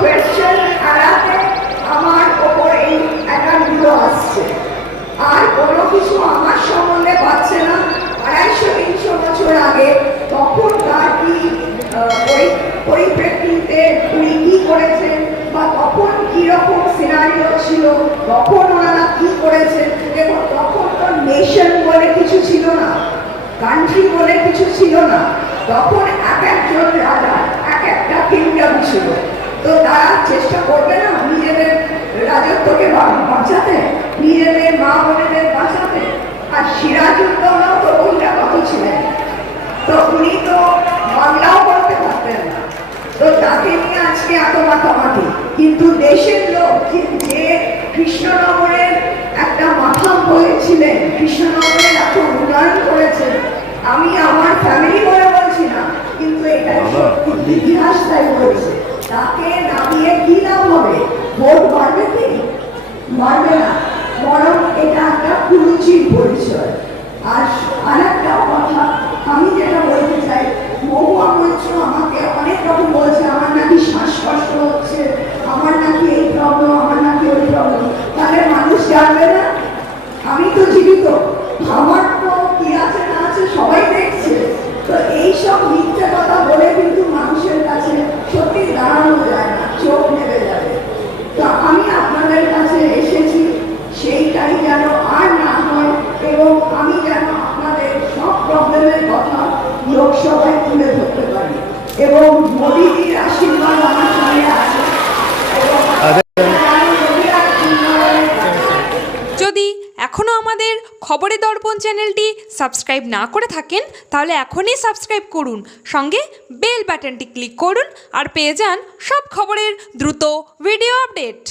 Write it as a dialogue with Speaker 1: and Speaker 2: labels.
Speaker 1: Question এড়াতে আমার ওপর এই অ্যাটাকগুলো আসছে। আর কোনো কিছু আমার সম্বন্ধে পাচ্ছে না। আড়াইশো, তিনশো বছর আগে তখন তার কি পরিপ্রেক্ষিতে উনি কী করেছেন বা তখন কীরকম সিনারিও ছিল, তখন ওনারা কী করেছেন এবং তখন তো নেশন বলে কিছু ছিল না কান্ট্রি বলে কিছু ছিল না, তখন এক একজন রাজা, এক একটা কিংডম ছিল। তো তারা চেষ্টা করবে না নিজেদের রাজত্বকে বাঁচাতে নিজেদের মা বোনেদের বাঁচাতে। আর সিরাজউদ্দৌলাও তো বহিরাগত ছিলেন। তো উনি তো বাংলাও করতে পারতেন না। তো তাকে নিয়ে আজকে এত মাতামাতি। কিন্তু দেশের লোক যে- কৃষ্ণনগরের একটা মাথা হয়েছিলেন কৃষ্ণনগরের এত উন্নয়ন করেছেন আমি আমার ফ্যামিলি বলে বলছি না কিন্তু এটা ইতিহাস তাই বলছে। তাকে নামিয়ে কি লাভ হবে? ভোট বাড়বে কি? মারবে না। বরং এটা একটা কুরুচির পরিচয়। আর আর কথা, আমি যেটা বলতে চাই মহুয়া মঞ্চ আমাকে অনেক রকম বলছে, আমার নাকি শ্বাসকষ্ট হচ্ছে, আমার নাকি এই প্রবলেম আমার নাকি ওই প্রবলেম তাহলে মানুষ জানবে না? আমি তো জীবিত। আমার তো কি আছে না আছে সবাই দেখছে তো এই সব মিথ্যে কথা বলে কিন্তু মানুষের কাছে সত্যি দাঁড়ানো যায় না চোখ নেবে যাবে তো আমি আপনাদের কাছে এসেছি সেইটাই যেন আর না হয় এবং আমি যেন আপনাদের সব প্রবলেমের কথা লোকসভায় তুলে ধরতে পারি এবং মোদীজির আশীর্বাদ আমার সঙ্গে আছে।
Speaker 2: যদি এখনও আমাদের খবরের দর্পণ চ্যানেলটি সাবস্ক্রাইব না করে থাকেন, তাহলে এখনই সাবস্ক্রাইব করুন। সঙ্গে বেল বাটনটি ক্লিক করুন আর পেয়ে যান সব খবরের দ্রুত ভিডিও আপডেট।